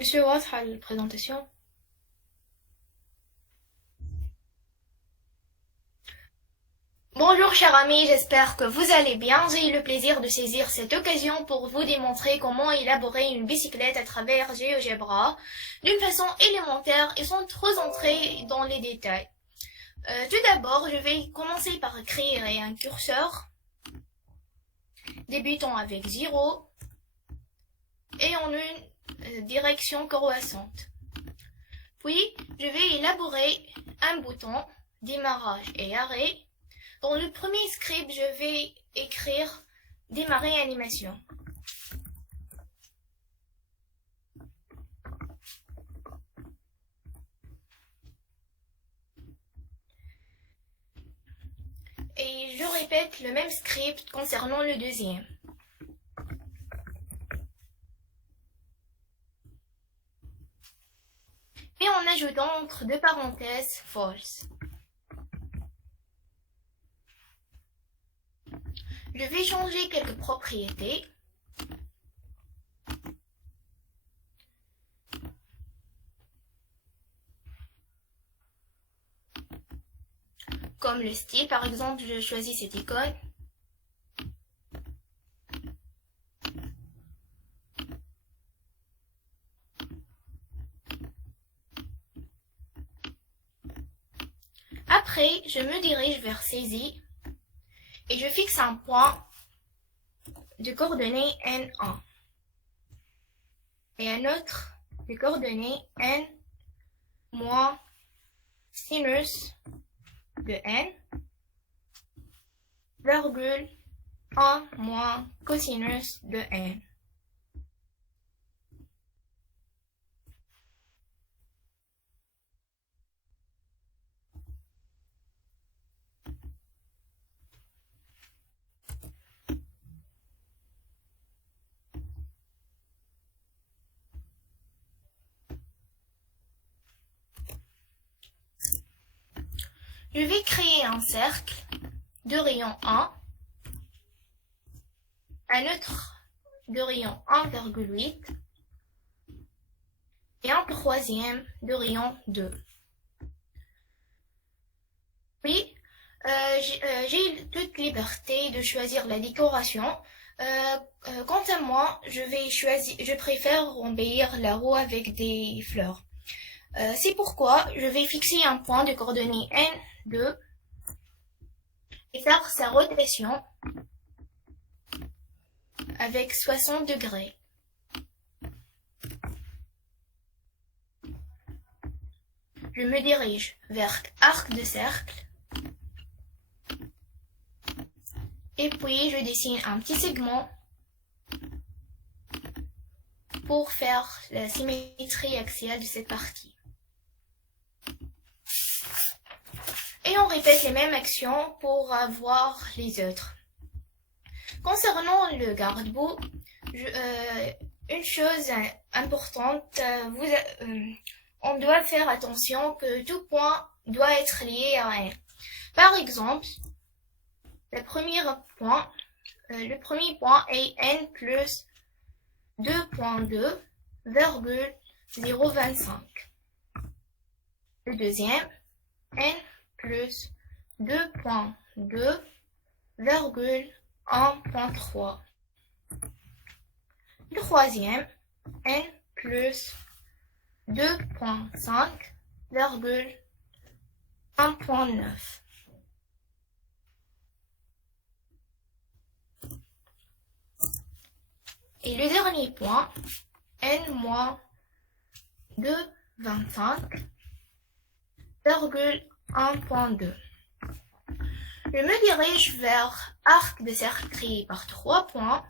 Monsieur واضحة البرزنتاسيون. Bonjour chers amis, j'espère que vous allez bien. J'ai eu le plaisir de saisir cette occasion pour vous démontrer comment élaborer une bicyclette à travers GeoGebra d'une façon élémentaire et sans trop entrer dans les détails. Tout d'abord, je vais commencer par créer un curseur débutant avec 0 et en une direction croissante. Puis, je vais élaborer un bouton démarrage et arrêt. Dans le premier script, je vais écrire démarrer animation. Et je répète le même script concernant le deuxième. Et en ajoutant entre deux parenthèses false. Je vais changer quelques propriétés. Comme le style, par exemple, je choisis cette icône. Après, je me dirige vers saisie et je fixe un point de coordonnées N1 et un autre de coordonnées N moins sinus de N, virgule 1 moins cosinus de N. Je vais créer un cercle de rayon 1, un autre de rayon 1,8 et un troisième de rayon 2. Puis, j'ai toute liberté de choisir la décoration. Quant à moi, je préfère embellir la roue avec des fleurs. C'est pourquoi je vais fixer un point de coordonnées N2 et faire sa rotation avec 60 degrés. Je me dirige vers arc de cercle et puis je dessine un petit segment pour faire la symétrie axiale de cette partie. Et on répète les mêmes actions pour avoir les autres. Concernant le garde-boue, une chose importante, on doit faire attention que tout point doit être lié à N. Par exemple, le premier point est N plus 2.2, 0,25. Le deuxième, N plus 2.2, 1.3. Le troisième, N plus 2.5, 1.9. Et le dernier point, N moins 2,25, 1.2. Je me dirige vers arc de cercle créé par 3 points.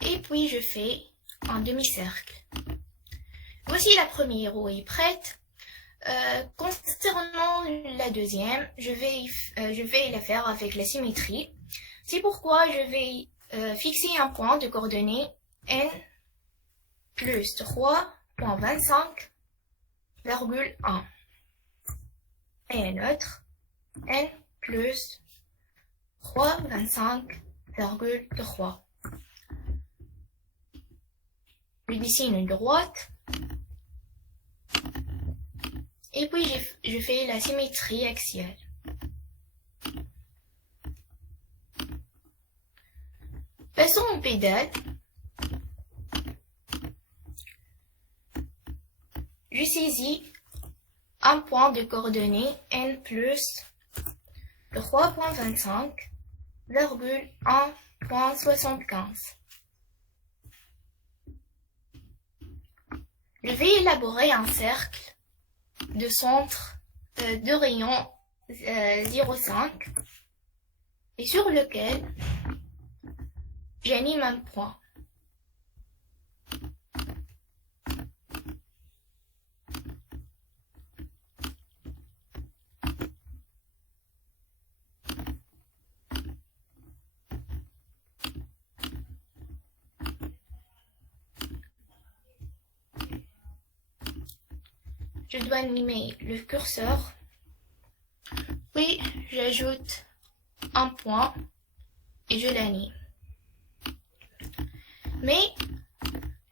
Et puis je fais un demi-cercle. Voici la première roue est prête. Concernant la deuxième, je vais la faire avec la symétrie. C'est pourquoi je vais fixer un point de coordonnées N plus 3.25,1 et un autre N plus 3,25,3. je dessine une droite. Et puis je fais la symétrie axiale. Passons aux pédales. Je saisis un point de coordonnées n plus 3.25, 1.75. Je vais élaborer un cercle de centre de rayon 0,5 et sur lequel j'anime un point. Je dois animer le curseur, puis j'ajoute un point et je l'anime. Mais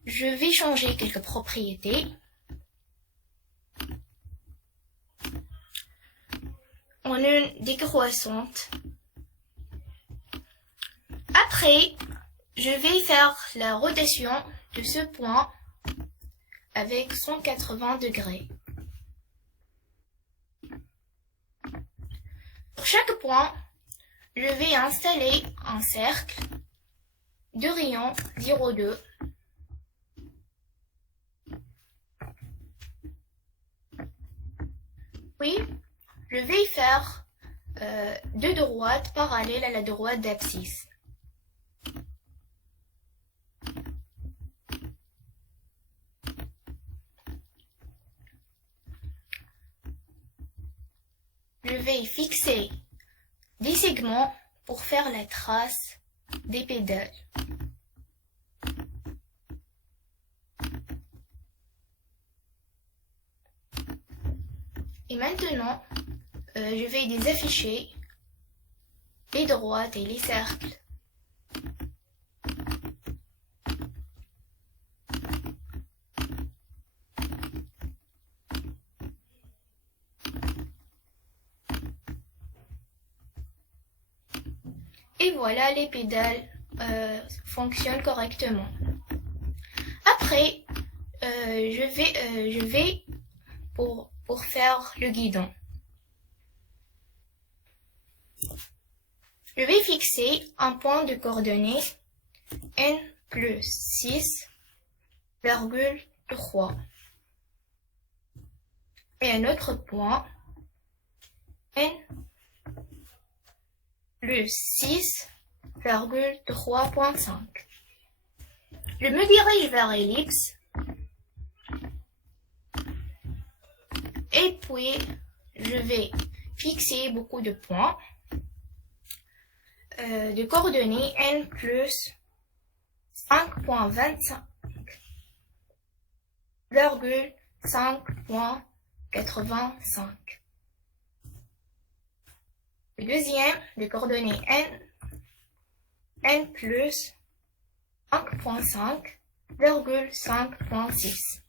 je vais changer quelques propriétés. En une décroissante. Après, je vais faire la rotation de ce point avec 180 degrés. Pour chaque point, je vais installer un cercle de rayon 0,2. Puis, je vais faire deux droites parallèles à la droite d'abscisse. Je vais fixer des segments pour faire la trace des pédales. Et maintenant, je vais désafficher les droites et les cercles. Et voilà, les pédales fonctionnent correctement. Après, je vais pour faire le guidon. Je vais fixer un point de coordonnées n plus 6,3 et un autre point n plus 6,3.5. Je me dirige vers l'ellipse et puis je vais fixer beaucoup de points de coordonnées n plus 5.25,5.85. Le deuxième de coordonnées n plus 5.5,5.6.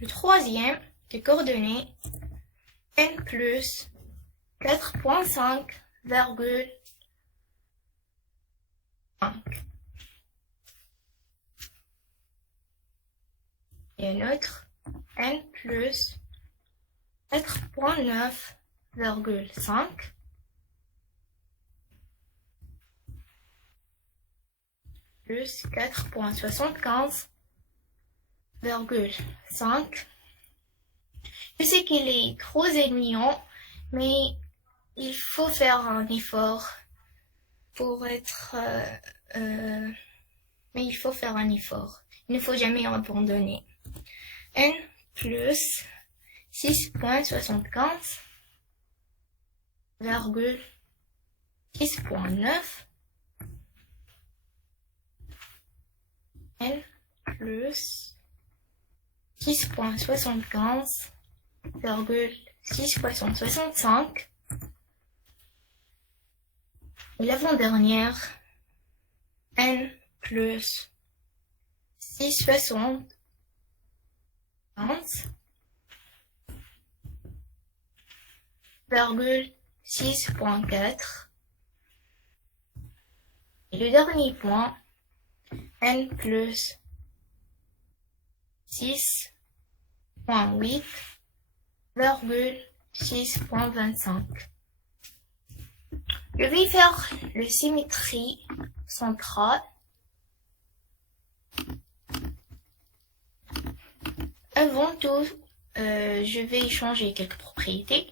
Le troisième de coordonnées n plus 4.5,5. Et un autre n plus 4.9,5 plus 4.75,5. Je sais qu'il est trop ennuyant, mais il faut faire un effort pour être... mais il faut faire un effort. Il ne faut jamais abandonner. N plus 6.75 6.9 N plus 6.75 6.65 Et l'avant-dernière, n plus 6,60 virgule 6,4. Et le dernier point, n plus 6,8 virgule 6,25. Je vais faire le symétrie centrale. Avant tout, je vais changer quelques propriétés.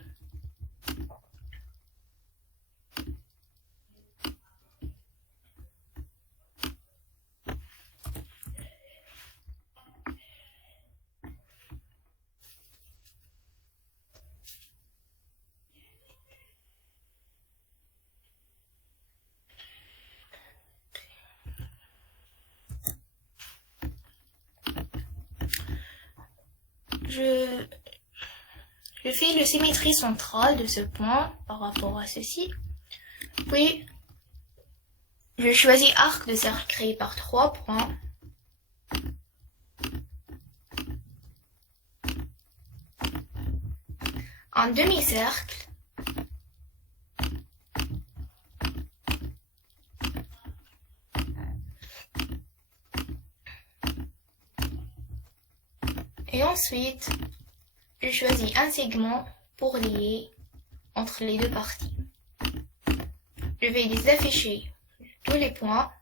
Je fais le symétrie centrale de ce point par rapport à ceci. Puis, je choisis arc de cercle créé par 3 points. Un demi-cercle. Et ensuite, je choisis un segment pour lier entre les deux parties. Je vais les afficher tous les points.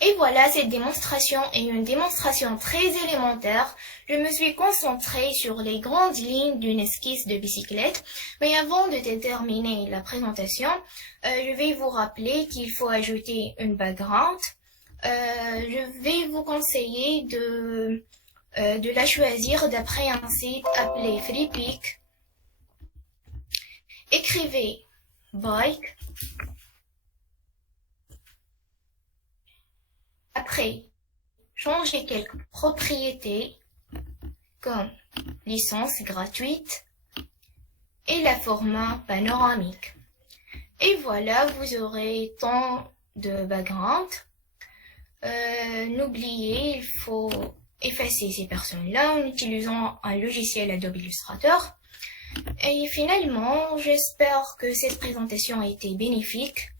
Et voilà, cette démonstration est une démonstration très élémentaire. Je me suis concentrée sur les grandes lignes d'une esquisse de bicyclette. Mais avant de terminer la présentation, je vais vous rappeler qu'il faut ajouter une background. Je vais vous conseiller de la choisir d'après un site appelé Freepik. Écrivez bike. Après, changez quelques propriétés comme licence gratuite et la format panoramique. Et voilà, vous aurez tant de background. N'oubliez, il faut effacer ces personnes-là en utilisant un logiciel Adobe Illustrator. Et finalement, j'espère que cette présentation a été bénéfique.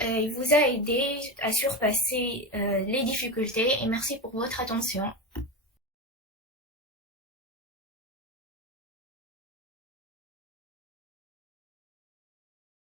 Il vous a aidé à surpasser les difficultés et merci pour votre attention.